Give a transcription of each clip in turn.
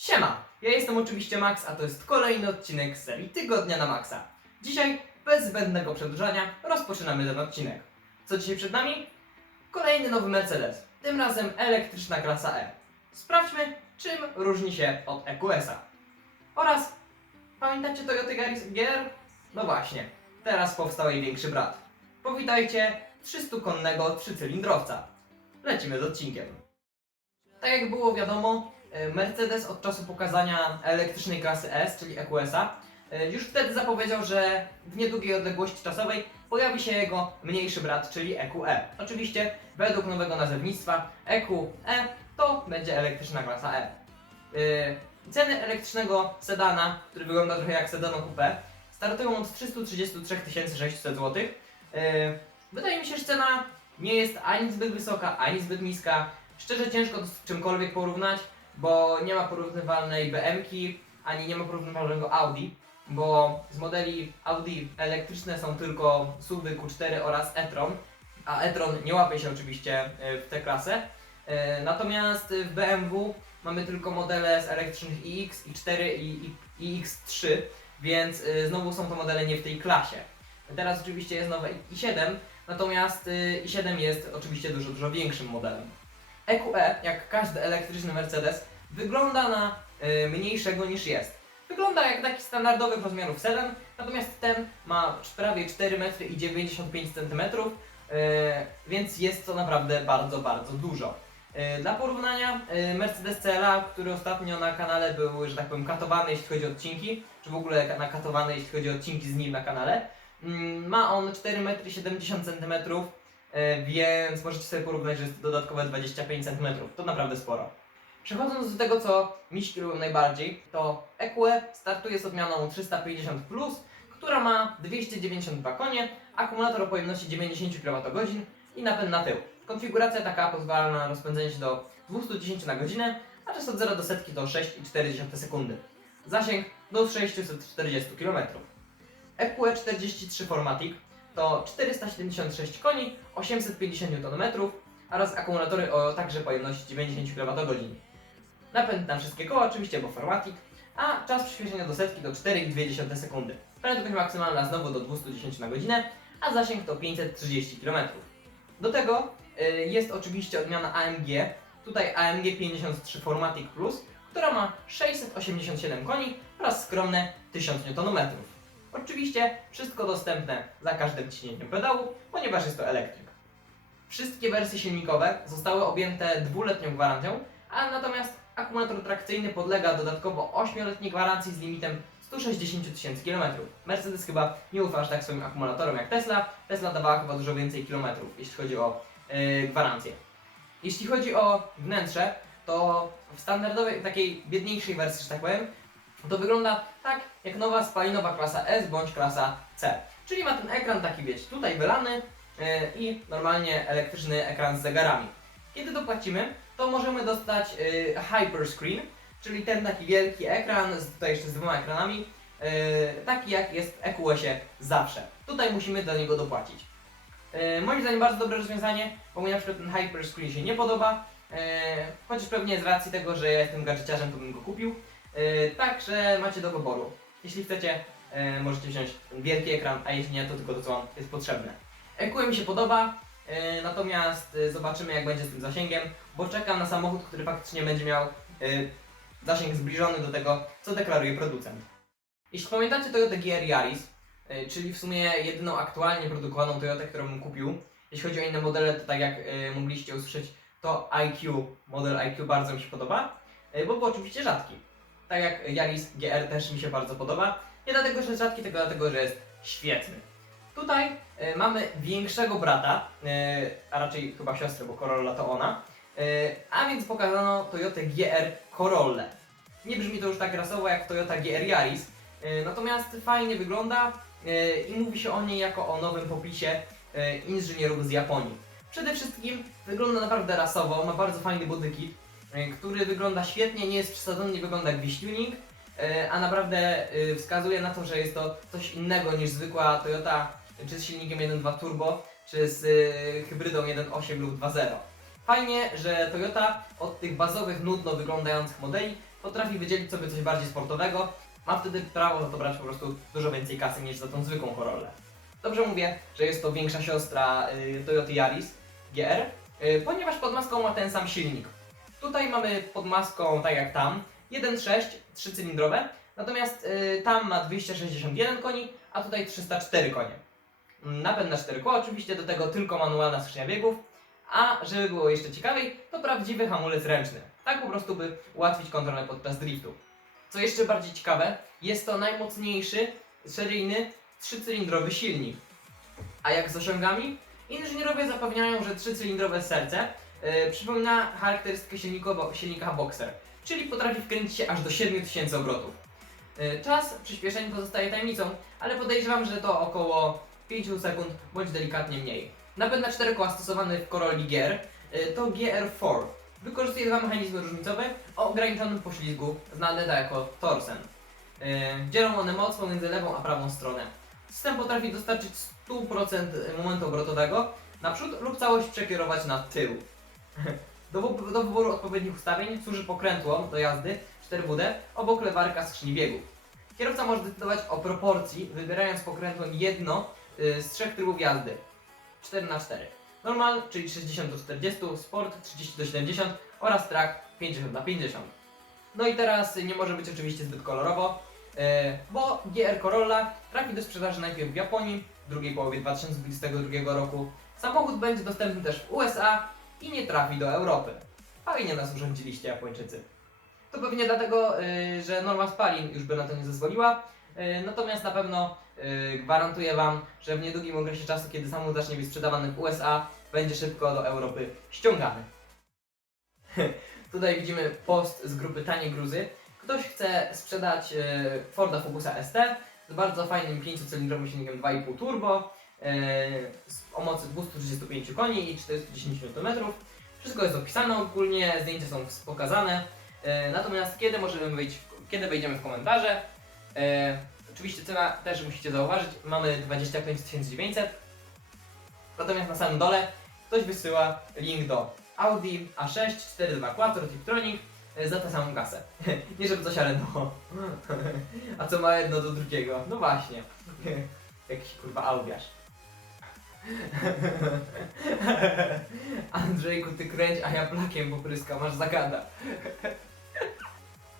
Siema! Ja jestem oczywiście Max, a to jest kolejny odcinek z serii Tygodnia na Maxa. Dzisiaj, bez zbędnego przedłużania, rozpoczynamy ten odcinek. Co dzisiaj przed nami? Kolejny nowy Mercedes, tym razem elektryczna klasa E. Sprawdźmy, czym różni się od EQS-a. Oraz, pamiętacie Toyota GR? No właśnie, teraz powstał jej większy brat. Powitajcie 300-konnego trzycylindrowca. Lecimy z odcinkiem. Tak jak było wiadomo, Mercedes od czasu pokazania elektrycznej klasy S, czyli EQS-a, e, już wtedy zapowiedział, że w niedługiej odległości czasowej pojawi się jego mniejszy brat, czyli EQE. Oczywiście według nowego nazewnictwa EQE to będzie elektryczna klasa E. E, Ceny elektrycznego sedana, który wygląda trochę jak sedano coupé, startują od 333 600 zł. E, Wydaje mi się, że cena nie jest ani zbyt wysoka, ani zbyt niska. Szczerze ciężko to z czymkolwiek porównać, bo nie ma porównywalnej BM-ki, ani nie ma porównywalnego Audi, bo z modeli Audi elektryczne są tylko SUVy Q4 oraz e-tron, a e-tron nie łapie się oczywiście e, w tę klasę. E, Natomiast w BMW mamy tylko modele z elektrycznych iX, i4 i, i iX3, więc e, znowu są to modele nie w tej klasie. Teraz oczywiście jest nowe i7, natomiast y, i7 jest oczywiście dużo, dużo większym modelem. EQE, jak każdy elektryczny Mercedes, wygląda na y, mniejszego niż jest. Wygląda jak taki standardowych rozmiarów sedan, natomiast ten ma prawie 4 metry i 95 cm, y, więc jest to naprawdę bardzo, bardzo dużo. Dla porównania Mercedes CLA, który ostatnio na kanale był, że tak powiem, katowany jeśli chodzi o odcinki, czy w ogóle nakatowany jeśli chodzi o odcinki z nim na kanale, Mm, Ma on 4,70 cm, e, więc możecie sobie porównać, że jest to dodatkowe 25 cm. To naprawdę sporo. Przechodząc do tego, co mi się kierują najbardziej, to EQE startuje z odmianą 350, która ma 292 konie, akumulator o pojemności 90 kWh i napęd na tył. Konfiguracja taka pozwala na rozpędzenie się do 210 na godzinę, a czas od 0 do setki to 6,4 sekundy. Zasięg do 640 km. EQE43 Formatic to 476 koni, 850 Nm oraz akumulatory o także pojemności 90 kWh. Napęd na wszystkie koła oczywiście, bo Formatic, a czas przyspieszenia do setki to 4,2 sekundy. Prędkość maksymalna znowu do 210 na godzinę, a zasięg to 530 km. Do tego y, jest oczywiście odmiana AMG, tutaj AMG 53 Formatic Plus, która ma 687 koni oraz skromne 1000 Nm. Oczywiście wszystko dostępne za każdym ciśnięciem pedału, ponieważ jest to elektryk. Wszystkie wersje silnikowe zostały objęte dwuletnią gwarancją, a natomiast akumulator trakcyjny podlega dodatkowo 8-letniej gwarancji z limitem 160 tysięcy km. Mercedes chyba nie ufa aż tak swoim akumulatorom jak Tesla. Tesla dawała chyba dużo więcej kilometrów, jeśli chodzi o yy, gwarancję. Jeśli chodzi o wnętrze, to w standardowej, takiej biedniejszej wersji, że tak powiem, to wygląda tak jak nowa spalinowa klasa S bądź klasa C. Czyli ma ten ekran taki, wiecie, tutaj wylany yy, i normalnie elektryczny ekran z zegarami. Kiedy dopłacimy, to możemy dostać yy, Hyperscreen, czyli ten taki wielki ekran, z, tutaj jeszcze z dwoma ekranami, yy, taki jak jest w EQS-ie zawsze. Tutaj musimy do niego dopłacić. Moim zdaniem bardzo dobre rozwiązanie, bo mi na przykład ten Hyperscreen się nie podoba, chociaż pewnie z racji tego, że ja jestem gadżeciarzem, to bym go kupił. Yy, Także macie do wyboru. Jeśli chcecie, yy, możecie wziąć ten wielki ekran, a jeśli nie, to tylko to, co wam jest potrzebne. EQE mi się podoba, yy, natomiast zobaczymy, jak będzie z tym zasięgiem, bo czekam na samochód, który faktycznie będzie miał zasięg zbliżony do tego, co deklaruje producent. Jeśli pamiętacie Toyota GR Yaris, czyli w sumie jedyną aktualnie produkowaną Toyotę, którą bym kupił, jeśli chodzi o inne modele, to tak jak mogliście usłyszeć, to IQ, model IQ bardzo mi się podoba, bo był oczywiście rzadki tak jak Yaris GR też mi się bardzo podoba. Nie dlatego, że jest rzadki, tylko dlatego, że jest świetny. Tutaj e, mamy większego brata, e, a raczej chyba siostrę, bo Corolla to ona. E, a więc pokazano Toyota GR Corolla. Nie brzmi to już tak rasowo jak Toyota GR Yaris, e, natomiast fajnie wygląda e, i mówi się o niej jako o nowym popisie e, inżynierów z Japonii. Przede wszystkim wygląda naprawdę rasowo, ma bardzo fajny bodykit, który wygląda świetnie, nie jest przesadzony, nie wygląda jak wiśniunik, e, a naprawdę e, wskazuje na to, że jest to coś innego niż zwykła Toyota, czy z silnikiem 1.2 turbo, czy z e, hybrydą 1.8 lub 2.0. Fajnie, że Toyota od tych bazowych, nudno wyglądających modeli potrafi wydzielić sobie coś bardziej sportowego, ma wtedy prawo za to brać po prostu dużo więcej kasy niż za tą zwykłą Corollę. Dobrze mówię, że jest to większa siostra Toyota Yaris GR, ponieważ pod maską ma ten sam silnik. Tutaj mamy pod maską, tak jak tam, 1.6, 3-cylindrowe, natomiast y, tam ma 261 koni, a tutaj 304 konie. Napęd na 4 koła, oczywiście do tego tylko manualna skrzynia biegów, a żeby było jeszcze ciekawiej, to prawdziwy hamulec ręczny. Tak po prostu, by ułatwić kontrolę podczas driftu. Co jeszcze bardziej ciekawe, jest to najmocniejszy seryjny trzycylindrowy silnik. A jak z osiągami? Inżynierowie zapewniają, że trzycylindrowe serce yy, przypomina charakterystykę silnika Boxer, czyli potrafi wkręcić się aż do 7000 obrotów. Yy, czas przyspieszeń pozostaje tajemnicą, ale podejrzewam, że to około 5 sekund bądź delikatnie mniej. Napęd na 4 koła stosowany w Corolli GR yy, to GR4. Wykorzystuje dwa mechanizmy różnicowe o ograniczonym poślizgu, znane jako torsen. Dzielą one moc pomiędzy lewą a prawą stronę. System potrafi dostarczyć 100% momentu obrotowego naprzód lub całość przekierować na tył. Do, do wyboru odpowiednich ustawień służy pokrętło do jazdy 4WD obok lewarka skrzyni biegów. Kierowca może decydować o proporcji, wybierając pokrętłem jedno y, z trzech trybów jazdy 4 na 4 Normal, czyli 60 do 40, Sport 30 do 70 oraz Track 50 na 50. No i teraz nie może być oczywiście zbyt kolorowo, e, bo GR Corolla trafi do sprzedaży najpierw w Japonii w drugiej połowie 2022 roku. Samochód będzie dostępny też w USA i nie trafi do Europy. Fajnie nas urządziliście Japończycy. To pewnie dlatego, y, że norma spalin już by na to nie zezwoliła. Y, Natomiast na pewno y, gwarantuję Wam, że w niedługim okresie czasu, kiedy samochód zacznie być sprzedawany w USA, będzie szybko do Europy ściągany. Tutaj widzimy post z grupy Tanie Gruzy. Ktoś chce sprzedać Forda Focusa ST z bardzo fajnym 5-cylindrowym silnikiem 2,5 turbo o mocy 235 koni i 410 Nm. Wszystko jest opisane ogólnie, zdjęcia są pokazane. E, Natomiast kiedy możemy wejść, kiedy wejdziemy w komentarze? E, oczywiście cena też musicie zauważyć, mamy 25 900. Natomiast na samym dole ktoś wysyła link do Audi A6 424 Tiptronic e, za tę samą kasę. Nie żeby coś, ale no. A co ma jedno do drugiego? No właśnie. Jakiś kurwa Audiasz. Andrzejku, ty kręć, a ja plakiem popryskam, aż zagada.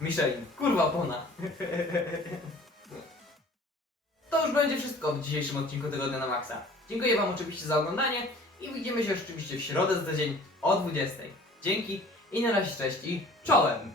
Michelin, kurwa opona. To już będzie wszystko w dzisiejszym odcinku Tygodnia na Maxa. Dziękuję Wam oczywiście za oglądanie i widzimy się oczywiście w środę za tydzień o 20. Dzięki i na razie cześć i czołem!